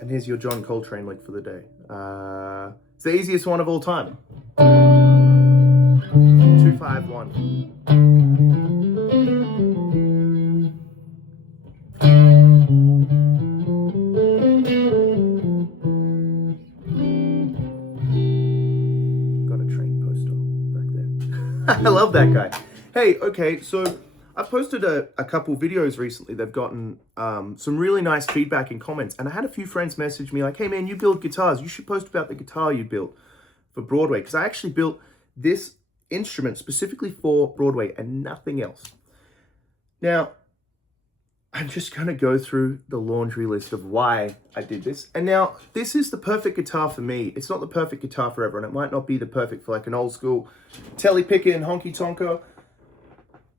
And here's your John Coltrane lick for the day. It's the easiest one of all time. 2-5-1. Got a train poster back there. I love that guy. Hey, okay, so I've posted a couple videos recently. They've gotten some really nice feedback and comments. And I had a few friends message me like, hey man, you build guitars. You should post about the guitar you built for Broadway. Because I actually built this instrument specifically for Broadway and nothing else. Now, I'm just going to go through the laundry list of why I did this. And now, this is the perfect guitar for me. It's not the perfect guitar for everyone. It might not be the perfect for like an old school telly picker and honky tonker.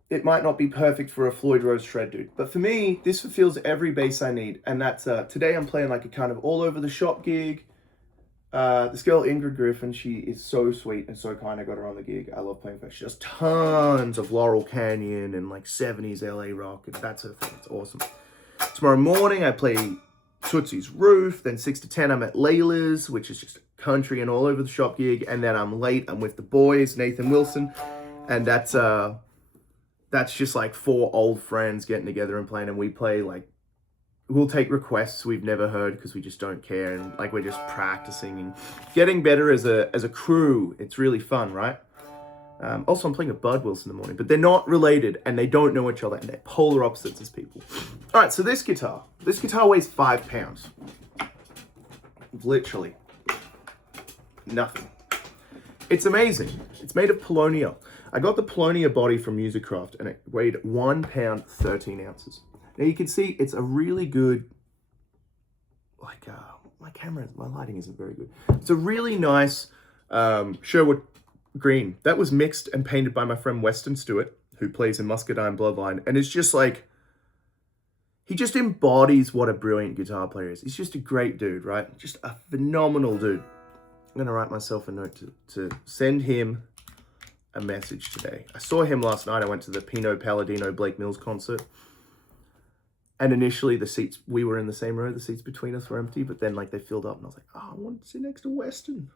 It might not be perfect for a Floyd Rose shred dude. But for me, this fulfills every bass I need. And that's, today I'm playing like a kind of all over the shop gig. This girl, Ingrid Griffin, she is so sweet and so kind. I got her on the gig. I love playing for her. She does tons of Laurel Canyon and like 70s LA rock. And that's her thing. It's awesome. Tomorrow morning, I play Tootsie's Roof. Then 6 to 10, I'm at Layla's, which is just country and all over the shop gig. And then I'm late. I'm with the boys, Nathan Wilson. And that's just like 4 old friends getting together and playing. And we play like, we'll take requests we've never heard because we just don't care, and like we're just practicing and getting better as a crew. It's really fun, right? Also, I'm playing a Bud Wilson in the morning, but they're not related and they don't know each other and they're polar opposites as people. All right, so this guitar weighs 5 pounds. Literally nothing. It's amazing. It's made of Polonia. I got the Polonia body from Musicraft and it weighed 1 pound, 13 ounces. Now you can see it's a really good, like, my lighting isn't very good. It's a really nice Sherwood green. That was mixed and painted by my friend Weston Stewart, who plays in Muscadine Bloodline. And it's just like, he just embodies what a brilliant guitar player is. He's just a great dude, right? Just a phenomenal dude. I'm gonna write myself a note to send him a message today. I saw him last night. I went to the Pino Palladino Blake Mills concert. And initially we were in the same row, the seats between us were empty, but then like they filled up and I was like, oh, I want to sit next to Weston.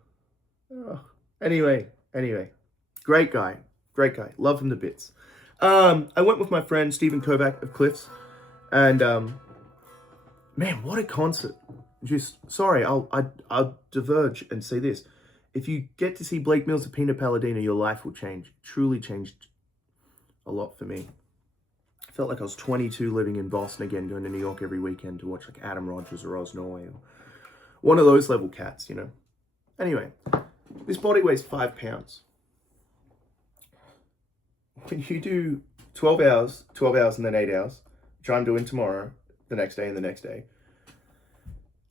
Oh. Anyway, great guy, love him to bits. I went with my friend Stephen Kovac of Cliffs, and man, what a concert. I'll diverge and say this. If you get to see Blake Mills at Pino Palladino, your life will change. Truly changed a lot for me. Felt like I was 22 living in Boston again, going to New York every weekend to watch like Adam Rogers or Oz Norway or one of those level cats, you know. Anyway, this body weighs 5 pounds. When you do 12 hours and then 8 hours, which I'm doing tomorrow, the next day and the next day,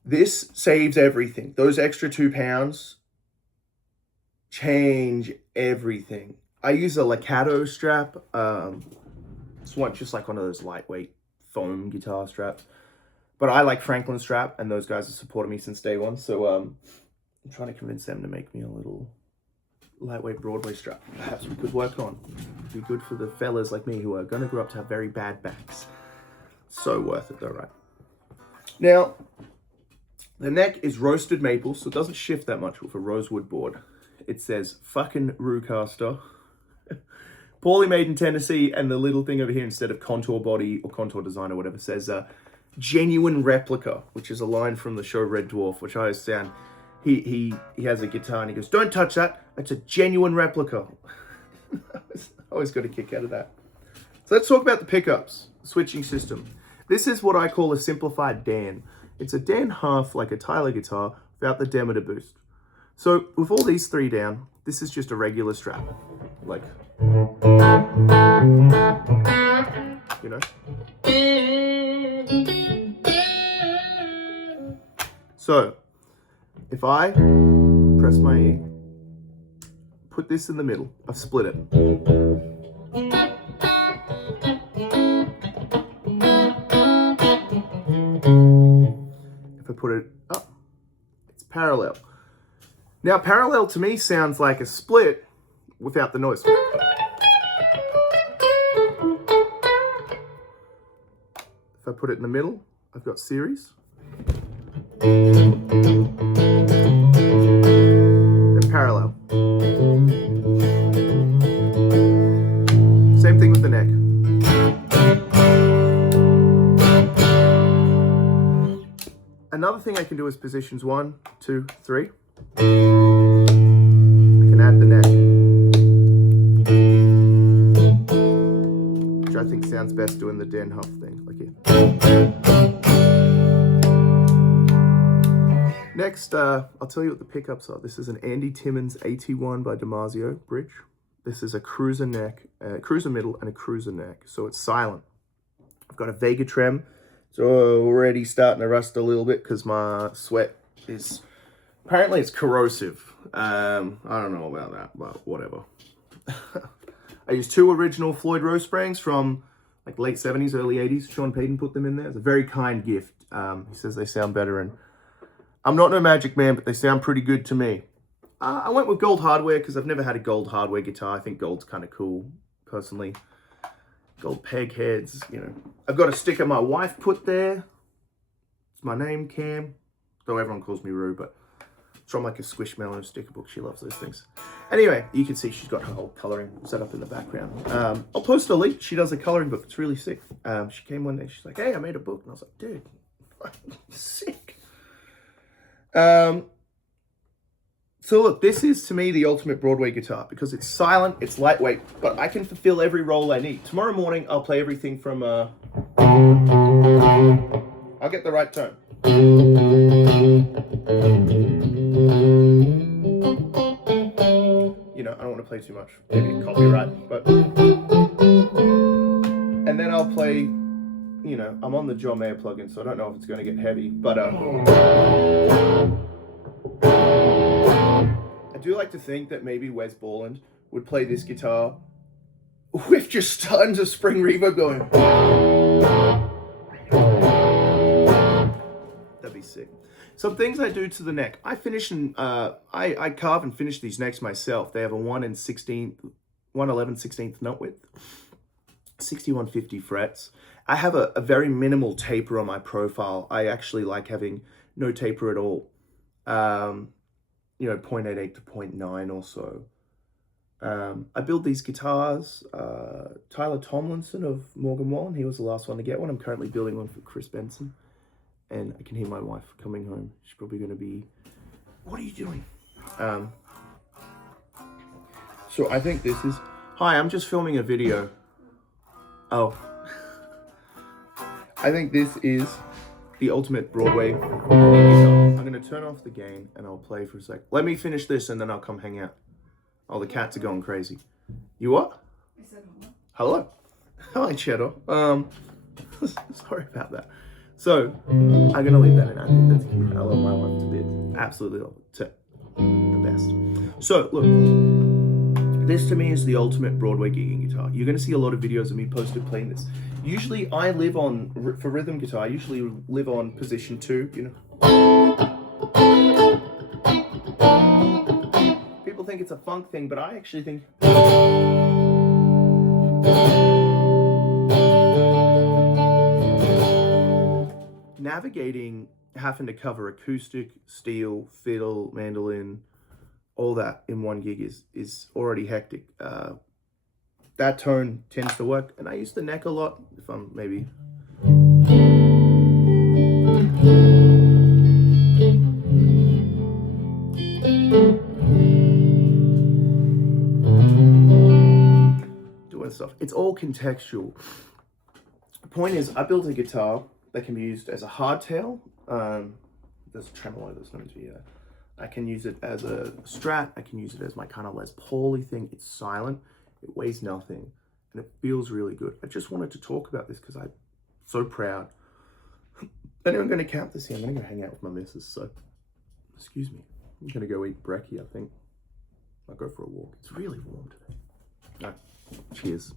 this saves everything. Those extra 2 pounds change everything. I use a Lackato strap. It's just like one of those lightweight foam guitar straps. But I like Franklin strap, and those guys have supported me since day one. So I'm trying to convince them to make me a little lightweight Broadway strap. Perhaps we could work on. It'd be good for the fellas like me who are going to grow up to have very bad backs. So worth it though, right? Now, the neck is roasted maple, so it doesn't shift that much with a rosewood board. It says fucking Rucaster. Poorly made in Tennessee, and the little thing over here, instead of contour body or contour design or whatever, says genuine replica, which is a line from the show Red Dwarf, which I understand. He has a guitar and he goes, don't touch that, it's a genuine replica. I always got a kick out of that. So let's talk about the pickups, switching system. This is what I call a simplified Dan. It's a Dan half, like a Tyler guitar, without the Demeter boost. So with all these 3 down, this is just a regular strap, like, you know? So, if I press my E, put this in the middle, I've split it. put it up. It's parallel. Now, parallel to me sounds like a split without the noise. If I put it in the middle, I've got series. Then parallel. Same thing with the neck. Another thing I can do is positions 1, 2, 3. I can add the neck, which I think sounds best doing the Den Huff thing, like here. Next, I'll tell you what the pickups are. This is an Andy Timmons AT1 by Damasio bridge. This is a cruiser neck, cruiser middle, and a cruiser neck, so it's silent. I've got a Vega trem. It's already starting to rust a little bit because my sweat is, apparently it's corrosive. I don't know about that, but whatever. I used 2 original Floyd Rose springs from like late 70s, early 80s. Sean Payton put them in there. It's a very kind gift. He says they sound better, and I'm not no magic man, but they sound pretty good to me. I went with gold hardware because I've never had a gold hardware guitar. I think gold's kind of cool, personally. Gold peg heads, you know. I've got a sticker my wife put there. It's my name, Cam. Though everyone calls me Roo, but it's from like a Squishmallow sticker book. She loves those things. Anyway, you can see she's got her whole coloring set up in the background. I'll post a link. She does a coloring book. It's really sick. She came one day. She's like, hey, I made a book. And I was like, dude, sick. So look, this is to me the ultimate Broadway guitar because it's silent, it's lightweight, but I can fulfill every role I need. Tomorrow morning, I'll play everything from, I'll get the right tone. You know, I don't want to play too much, maybe copyright, but. And then I'll play, you know, I'm on the John Mayer plugin, so I don't know if it's going to get heavy, but I do like to think that maybe Wes Borland would play this guitar with just tons of spring reverb going. That'd be sick. Some things I do to the neck. I finish and I carve and finish these necks myself. They have a 1/11/16 nut width, 6150 frets. I have a very minimal taper on my profile. I actually like having no taper at all. You know, 0.88 to 0.9 or so. I build these guitars. Tyler Tomlinson of Morgan Wallen, he was the last one to get one. I'm currently building one for Chris Benson. And I can hear my wife coming home. She's probably going to be, what are you doing? So I think this is, hi, I'm just filming a video. Oh. I think this is the ultimate Broadway guitar. I'm going to turn off the gain and I'll play for a sec. Let me finish this and then I'll come hang out. Oh, the cats are going crazy. You what? I said hello. Hello. Hi, Cheddar. Sorry about that. So, I'm going to leave that in. I think that's cute. I love my wife to bits. Absolutely love it. To the best. So, look. This to me is the ultimate Broadway gigging guitar. You're going to see a lot of videos of me posted playing this. Usually I live on, for rhythm guitar, I usually live on position 2, you know. People think it's a funk thing, but I actually think... Navigating, having to cover acoustic, steel, fiddle, mandolin, all that in one gig is already hectic. That tone tends to work, and I use the neck a lot if I'm maybe... doing stuff. It's all contextual. The point is, I built a guitar that can be used as a hardtail. There's a tremolo that's known to be a... I can use it as a Strat. I can use it as my kind of Les Paul-y thing. It's silent. It weighs nothing. And it feels really good. I just wanted to talk about this because I'm so proud. Anyway, I'm going to cap this here. I'm going to go hang out with my missus. So, excuse me. I'm going to go eat brekkie, I think. I'll go for a walk. It's really warm today. All right. Cheers.